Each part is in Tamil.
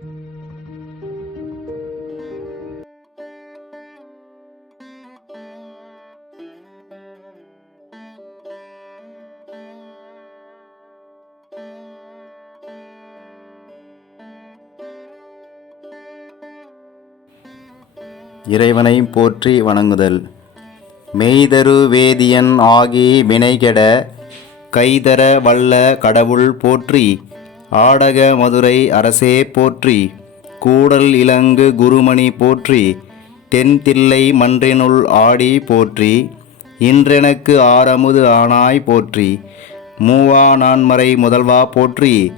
இறைவனை போற்றி வணங்குதல். மெய்தரு வேதியன் ஆகி வினைகெட கைதர வல்ல கடவுள் போற்றி. ஆடக மதுரை அரசே போற்றி. கூடல் இலங்கு குருமணி போற்றி. தென்தில்லை மன்றினுள் ஆடி போற்றி. இன்றெனக்கு ஆரமுது ஆனாய் போற்றி. மூவா நான்மறை முதல்வா போற்றி.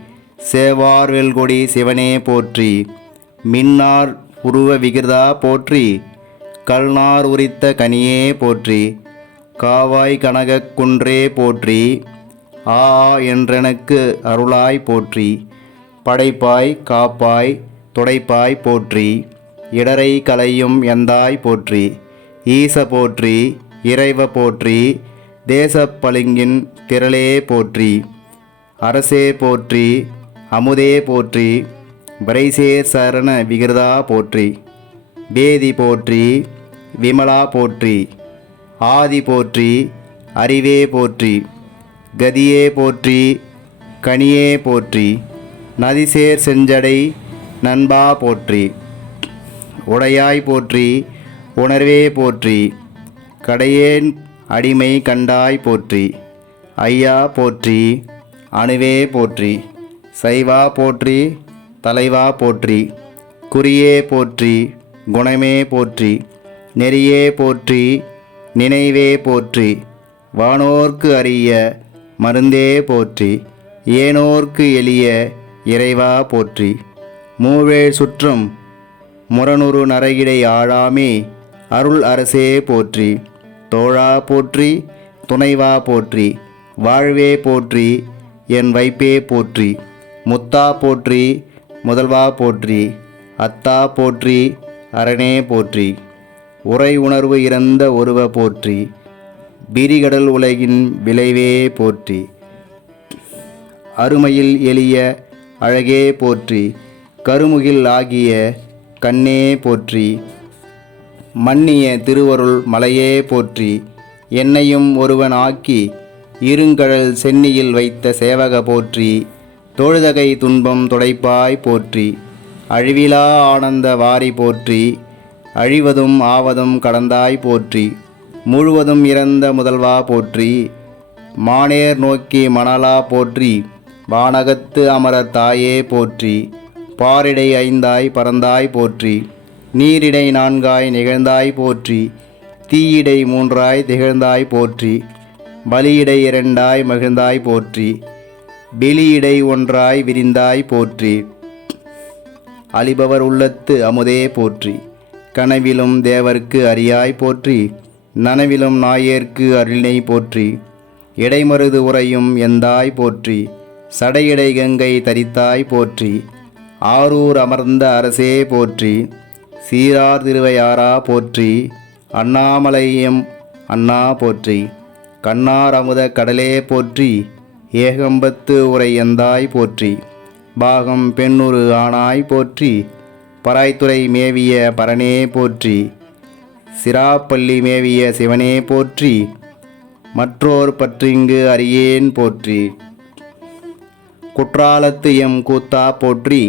சேவார் வெல்கொடி சிவனே போற்றி. மின்னார் உருவ விகிர்தா போற்றி. கல்நார் உரித்த கனியே போற்றி. காவாய் கனகக் குன்றே போற்றி. ஆ என்றெனக்கு அருளாய் போற்றி. படைப்பாய் காப்பாய் துடைப்பாய் போற்றி. இடரை களையும் எந்தாய் போற்றி. ஈச போற்றி. இறைவ போற்றி. தேசப் பளிங்கின் திரளே போற்றி. அரசே போற்றி. அமுதே போற்றி. விரைசேர் சரண விகிர்தா போற்றி. வேதி போற்றி. விமலா போற்றி. ஆதி போற்றி. அறிவே போற்றி. கதியே போற்றி. கனியே போற்றி. நதிசேர் செஞ்சடை நண்பா போற்றி. உடையாய் போற்றி. உணர்வே போற்றி. கடையேன் அடிமை கண்டாய் போற்றி. ஐயா போற்றி. அணுவே போற்றி. சைவா போற்றி. தலைவா போற்றி. குறியே போற்றி. குணமே போற்றி. நெறியே போற்றி. நினைவே போற்றி. வானோர்க்கு அரிய மருந்தே போற்றி. ஏனோர்க்கு எளிய இறைவா போற்றி. மூவேழ் சுற்றும் முரணுறு நரகிடை ஆழாமே அருள் அரசே போற்றி. தோழா போற்றி. துணைவா போற்றி. வாழ்வே போற்றி. என் வைப்பே போற்றி. முத்தா போற்றி. முதல்வா போற்றி. அத்தா போற்றி. அரணே போற்றி. உரை உணர்வு இறந்த ஒருவ போற்றி. விரிகடல் உலகின் விளைவே போற்றி. அருமையில் எளிய அழகே போற்றி. கருமுகில் ஆகிய கண்ணே போற்றி. மன்னிய திருவருள் மலையே போற்றி. என்னையும் ஒருவன் ஆக்கி இருங்கழல் சென்னியில் வைத்த சேவக போற்றி. தொழுதகை துன்பம் துடைப்பாய் போற்றி. அழிவிலா ஆனந்த வாரி போற்றி. அழிவதும் ஆவதும் கடந்தாய் போற்றி. முழுவதும் இறந்த முதல்வா போற்றி. மானேர் நோக்கி மணலா போற்றி. வானகத்து அமரர் தாயே போற்றி. பாரிடை ஐந்தாய் பறந்தாய் போற்றி. நீரிடை நான்காய் நிகழ்ந்தாய் போற்றி. தீயிடை மூன்றாய் திகழ்ந்தாய் போற்றி. பலியிடை இரண்டாய் மகிழ்ந்தாய் போற்றி. வெளியிடை ஒன்றாய் விரிந்தாய் போற்றி. அழிபவர் உள்ளத்து அமுதே போற்றி. கனவிலும் தேவர்க்கு அறியாய் போற்றி. நனவிலும் நாயேற்கு அருளினை போற்றி. இடைமருது உறையும் எந்தாய் போற்றி. சடையிடை கங்கை தரித்தாய் போற்றி. ஆரூர் அமர்ந்த அரசே போற்றி. சீரார் திருவையாரா போற்றி. அண்ணாமலையம் அண்ணா போற்றி. கண்ணார் அமுத கடலே போற்றி. ஏகம்பத்து உரை எந்தாய் போற்றி. பாகம் பெண்ணுரு ஆனாய் போற்றி. பராய்த்துறை மேவிய பரனே போற்றி. சிராப்பள்ளி மேவிய சிவனே போற்றி. மற்றோர் பற்றிங்கு அறியேன் போற்றி. குற்றாலத்து எம் கூத்தா போற்றி.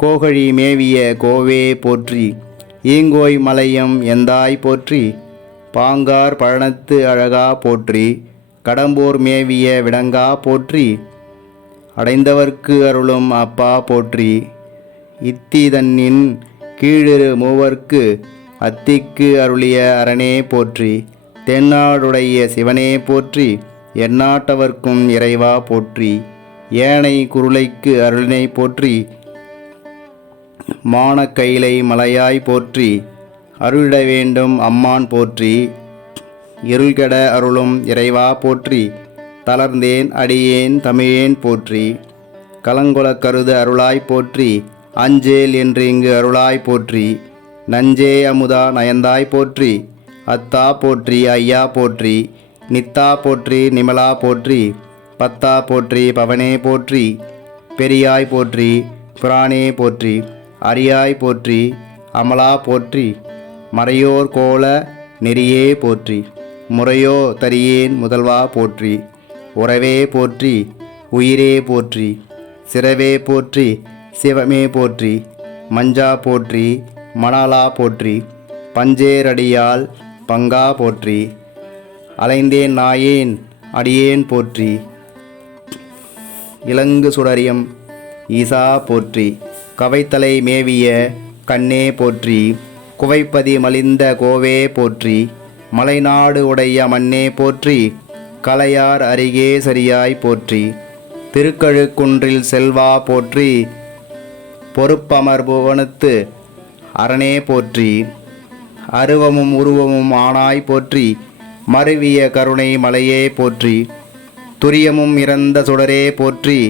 கோகழி மேவிய கோவே போற்றி. ஈங்கோய் மலையம் எந்தாய் போற்றி. பாங்கார் பழனத்து அழகா போற்றி. கடம்பூர் மேவிய விடங்கா போற்றி. அடைந்தவர்க்கு அருளும் அப்பா போற்றி. இத்தி தன்னின் கீழிரு மூவர்க்கு அத்திக்கு அருளிய அரணே போற்றி. தென்னாடுடைய சிவனே போற்றி. எந்நாட்டவர்க்கும் இறைவா போற்றி. ஏனை குருளைக்கு அருளினை போற்றி. மானக்கைலை மலையாய் போற்றி. அருளிட வேண்டும் அம்மான் போற்றி. இருள்கெட அருளும் இறைவா போற்றி. தளர்ந்தேன் அடியேன் தமிழேன் போற்றி. கலங்குலக் கருது அருளாய் போற்றி. அஞ்சேல் என்று இங்கு அருளாய் போற்றி. நஞ்சே அமுதா நயந்தாய் போற்றி. அத்தா போற்றி. ஐயா போற்றி. நித்தா போற்றி. நிமலா போற்றி. பத்தா போற்றி. பவனே போற்றி. பெரியாய் போற்றி. புராணே போற்றி. அரியாய் போற்றி, அமலா போற்றி, மறையோர் கோல நெறியே போற்றி, முறையோ தரியேன் முதல்வா போற்றி, உறவே போற்றி, உயிரே போற்றி, சிறவே போற்றி, சிவமே போற்றி, மஞ்சா போற்றி, மணாலா போற்றி, பஞ்சேரடியால் பங்கா போற்றி, அலைந்தேன் நாயேன் அடியேன் போற்றி, இலங்கு சுடரியம் ஈசா போற்றி, கவைத்தலை மேவிய கண்ணே போற்றி, குவைப்பதி மலிந்த கோவே போற்றி, மலைநாடு உடைய மண்ணே போற்றி, கலையார் அருகே சரியாய் போற்றி, திருக்கழுக்குன்றில் செல்வா போற்றி, பொறுப்பமர் புவனத்து அரணே போற்றி, அருவமும் உருவமும் ஆனாய் போற்றி, மருவிய கருணை மலையே போற்றி, துரியமும் இறந்த சுடரே போற்றி,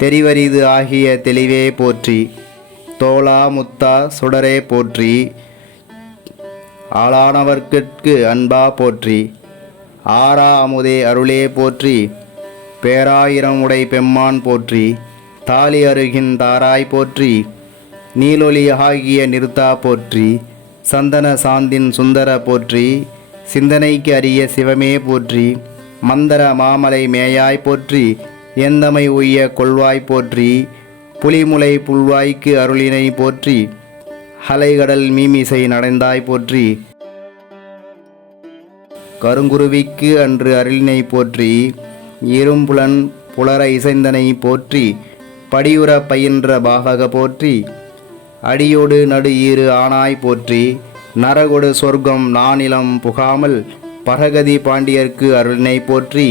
தெரிவரிது ஆகிய தெளிவே போற்றி, தோளா முத்தா சுடரே போற்றி, ஆளானவர்க்கு அன்பா போற்றி, ஆரா அமுதே அருளே போற்றி, பேராயிரம் உடை பெம்மான் போற்றி, தாலி அருகின் தாராய் போற்றி, நீலொலி ஆகிய நிறுத்தா போற்றி, சந்தன சாந்தின் சுந்தர போற்றி, சிந்தனைக்கு அரிய சிவமே போற்றி, மந்தர மாமலை மேயாய் போற்றி, எந்தமை உய்ய கொள்வாய் போற்றி, புலிமுலை புல்வாய்க்கு அருளினை போற்றி, அலைகடல் மீமிசை நடந்தாய் போற்றி, கருங்குருவிக்கு அன்று அருளினை போற்றி, இரும்புலன் புலர இசைந்தனை போற்றி, படியுற பயின்ற பாவக போற்றி, அடியோடு நடு ஈறு ஆனாய் போற்றி, நரகொடு சொர்க்கம் நானிலம் புகாமல் பரகதி பாண்டியர்க்கு அருளினை போற்றி,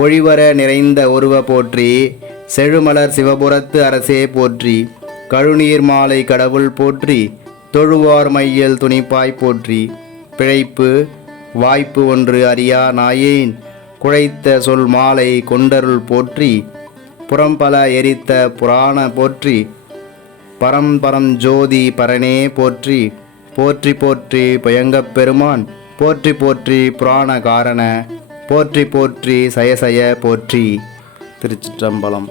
ஒழிவர நிறைந்த ஒருவ போற்றி, செழுமலர் சிவபுரத்து அரசே போற்றி, கழுநீர் மாலை கடவுள் போற்றி, தொழுவார் மையல் துணிப்பாய் போற்றி, பிழைப்பு வாய்ப்பு ஒன்று அறியா நாயேன் குழைத்த சொல் மாலை கொண்டருள் போற்றி, புறம்பல எரித்த புராண போற்றி, பரம்பரம் ஜோதி பரனே போற்றி, போற்றி போற்றி பயங்கப் பெருமான் போற்றி போற்றி புராண காரண போற்றி போற்றி சயசய போற்றி. திருச்சிற்றம்பலம்.